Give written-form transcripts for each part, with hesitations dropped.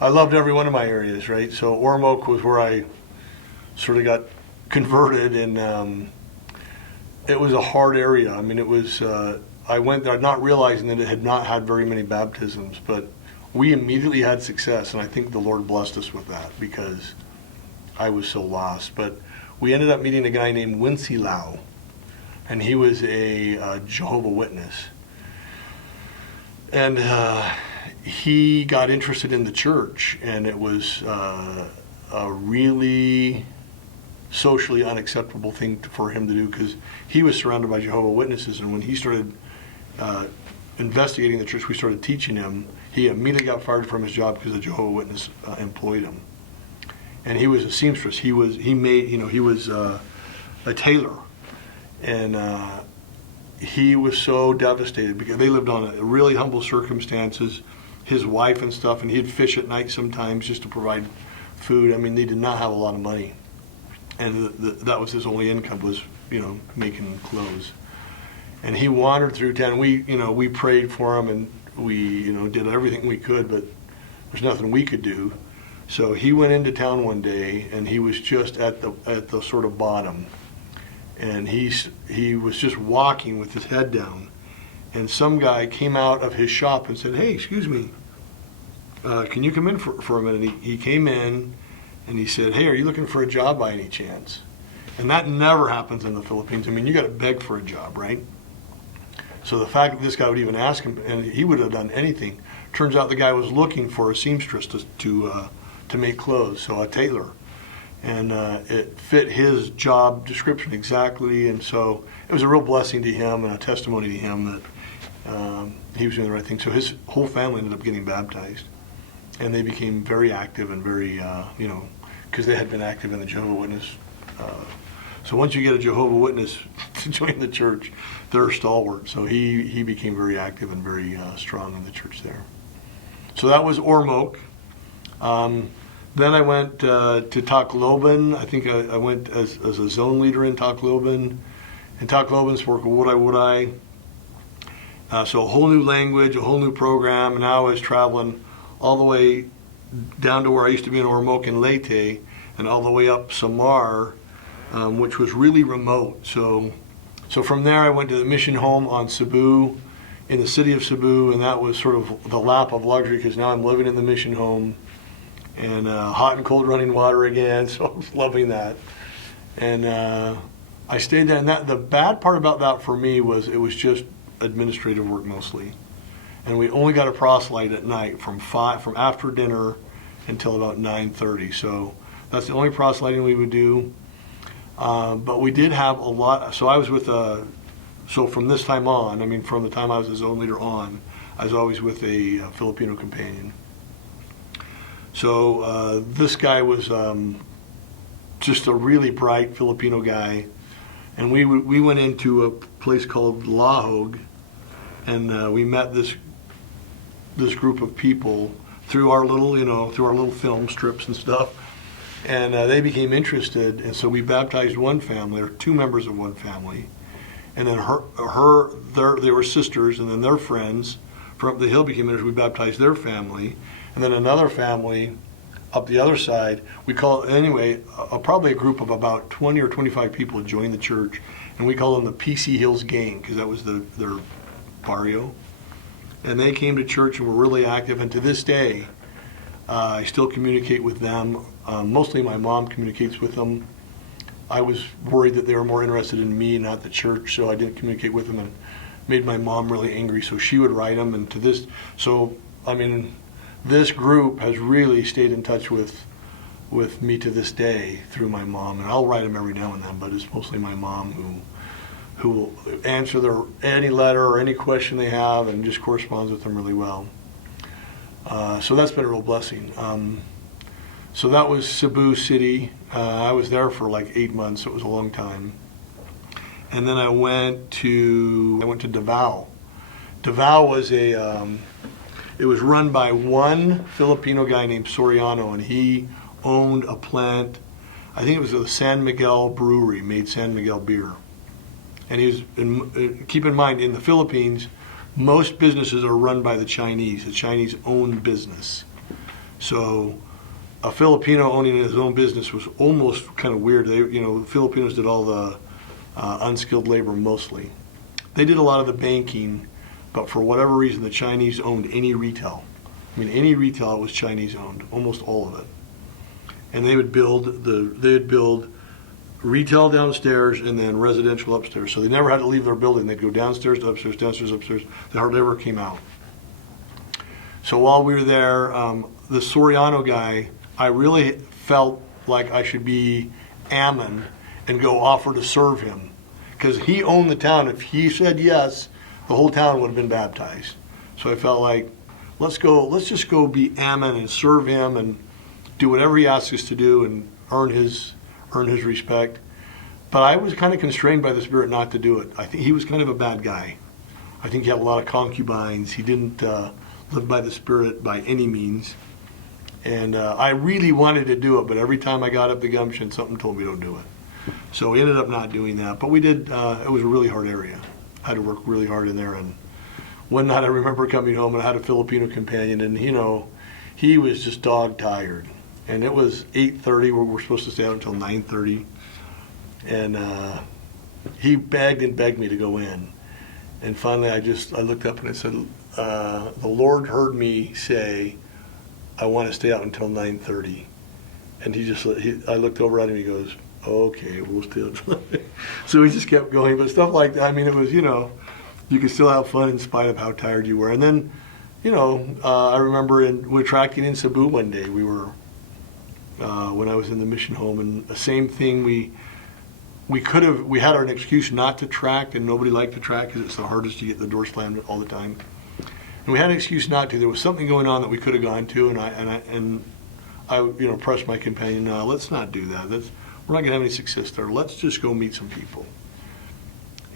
I loved every one of my areas, right? So Ormoc was where I sort of got converted, and it was a hard area. I mean, it was, I went there not realizing that it had not had very many baptisms, but we immediately had success, and I think the Lord blessed us with that because I was so lost. But we ended up meeting a guy named Wincy Lau, and he was a Jehovah's Witness. And he got interested in the church, and it was a really socially unacceptable thing for him to do because he was surrounded by Jehovah's Witnesses, and when he started investigating the church, we started teaching him. He immediately got fired from his job because the Jehovah's Witness employed him. And he was a seamstress. He was a tailor, and he was so devastated because they lived on really humble circumstances. His wife and stuff, and he'd fish at night sometimes just to provide food. I mean, they did not have a lot of money, and that was his only income was making clothes. And he wandered through town. We prayed for him, and we did everything we could, but there's nothing we could do. So he went into town one day, and he was just at the sort of bottom, and he was just walking with his head down, and some guy came out of his shop and said, "Hey, excuse me, can you come in for a minute?" He came in, and he said, "Hey, are you looking for a job by any chance?" And that never happens in the Philippines. I mean, you got to beg for a job, right? So the fact that this guy would even ask him, and he would have done anything. Turns out the guy was looking for a seamstress to make clothes, so a tailor, and it fit his job description exactly. And so it was a real blessing to him and a testimony to him that he was doing the right thing. So his whole family ended up getting baptized, and they became very active and very, because they had been active in the Jehovah's Witness. So once you get a Jehovah's Witness to join the church, they're stalwart. So he became very active and very strong in the church there. So that was Ormoc. Then I went to Tacloban. I think I went as a zone leader in Tacloban. And Tacloban's for Woodai. So a whole new language, a whole new program, and now I was traveling all the way down to where I used to be in Ormoc and Leyte, and all the way up Samar, which was really remote. So from there I went to the mission home on Cebu, in the city of Cebu, and that was sort of the lap of luxury because now I'm living in the mission home, and hot and cold running water again, so I was loving that. And I stayed there, and the bad part about that for me was it was just administrative work mostly, and we only got a proselyte at night from after dinner until about 9:30. So that's the only proselyting we would do. But we did have a lot. So I was with so from this time on, I mean from the time I was a zone leader on, I was always with a Filipino companion. So this guy was just a really bright Filipino guy, and we went into a place called Lahog, and we met this group of people through our little film strips and stuff, and they became interested, and so we baptized one family, or two members of one family, and then they were sisters, and then their friends from up the hill became interested. We baptized their family, and then another family up the other side. We call it, anyway, probably a group of about 20 or 25 people joined the church, and we call them the PC Hills Gang because that was their barrio. And they came to church and were really active, and to this day, I still communicate with them. Mostly my mom communicates with them. I was worried that they were more interested in me, not the church, so I didn't communicate with them, and made my mom really angry, so she would write them. And this group has really stayed in touch with me to this day through my mom, and I'll write them every now and then, but it's mostly my mom who will answer any letter or any question they have and just corresponds with them really well. So that's been a real blessing. So that was Cebu City. I was there for like 8 months, so it was a long time. And then I went to Davao. Davao was it was run by one Filipino guy named Soriano, and he owned a plant. I think it was the San Miguel Brewery, made San Miguel beer. And keep in mind, in the Philippines, most businesses are run by the Chinese. The Chinese own business. So a Filipino owning his own business was almost kind of weird. The Filipinos did all the unskilled labor mostly. They did a lot of the banking, but for whatever reason, the Chinese owned any retail. I mean, any retail was Chinese owned, almost all of it. And they would build retail downstairs and then residential upstairs. So they never had to leave their building. They'd go downstairs to upstairs, downstairs, upstairs. They hardly ever came out. So while we were there, the Soriano guy, I really felt like I should be Ammon and go offer to serve him. Because he owned the town. If he said yes, the whole town would have been baptized. So I felt like, let's just go be Ammon and serve him and do whatever he asks us to do and earn his respect. But I was kind of constrained by the Spirit not to do it. I think he was kind of a bad guy. I think he had a lot of concubines. He didn't live by the Spirit by any means. And I really wanted to do it, but every time I got up the gumption, something told me don't do it. So we ended up not doing that. But we did, it was a really hard area. I had to work really hard in there. And one night I remember coming home and I had a Filipino companion, and he was just dog tired. And it was 8:30 where we're supposed to stay out until 9:30. And he begged and begged me to go in. And finally I looked up and I said, the Lord heard me say, I want to stay out until 9:30. And I looked over at him and he goes, okay, we'll stay out. So we just kept going. But stuff like that, I mean, it was, you could still have fun in spite of how tired you were. And then, I remember we're tracking in Cebu one day. We were, when I was in the mission home, and the same thing, we had an excuse not to track, and nobody liked to track because it's the hardest to get the door slammed all the time. And we had an excuse not to. There was something going on that we could have gone to, and I pressed my companion, no, let's not do that. We're not going to have any success there. Let's just go meet some people.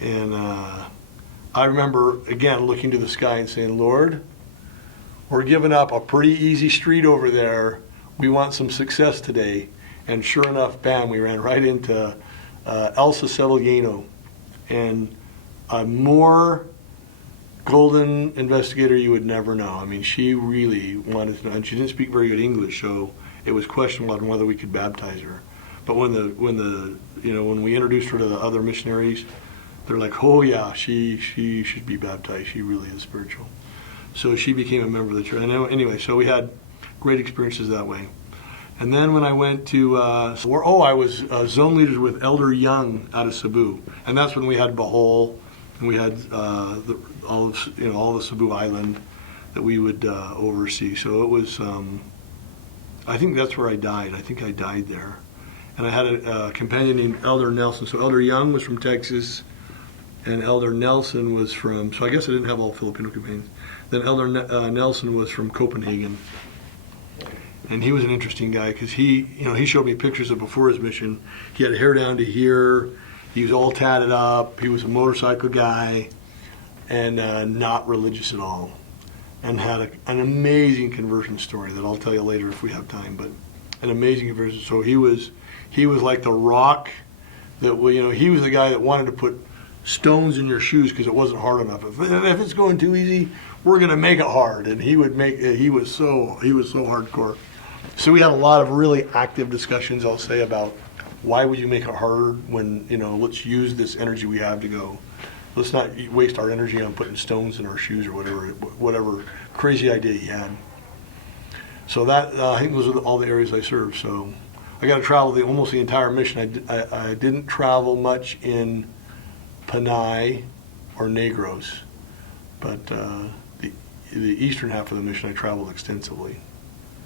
And I remember, again, looking to the sky and saying, Lord, we're giving up a pretty easy street over there. We want some success today. And sure enough, bam, we ran right into Elsa Sevillano. And a more golden investigator you would never know. I mean, she really wanted to know. And she didn't speak very good English, so it was questionable on whether we could baptize her. But when we introduced her to the other missionaries, they're like, oh yeah, she should be baptized. She really is spiritual. So she became a member of the church. And anyway, so we had great experiences that way. And then when I went to, I was zone leaders with Elder Young out of Cebu, and that's when we had Bohol, and we had all the Cebu Island that we would oversee. So it was, I think that's where I died. I think I died there. And I had a companion named Elder Nelson. So Elder Young was from Texas, and Elder Nelson was from, so I guess I didn't have all Filipino companions. Then Elder Nelson was from Copenhagen. And he was an interesting guy because he showed me pictures of before his mission. He had hair down to here. He was all tatted up. He was a motorcycle guy and not religious at all. And had an amazing conversion story that I'll tell you later if we have time. But an amazing conversion. So he was like the rock that, he was the guy that wanted to put stones in your shoes because it wasn't hard enough. If it's going too easy, we're going to make it hard. And he was so hardcore. So we had a lot of really active discussions, I'll say, about why would you make it hard when, let's use this energy we have to go. Let's not waste our energy on putting stones in our shoes or whatever crazy idea he had. So that, I think those are all the areas I served. So I got to travel almost the entire mission. I didn't travel much in Panay or Negros, but the eastern half of the mission I traveled extensively.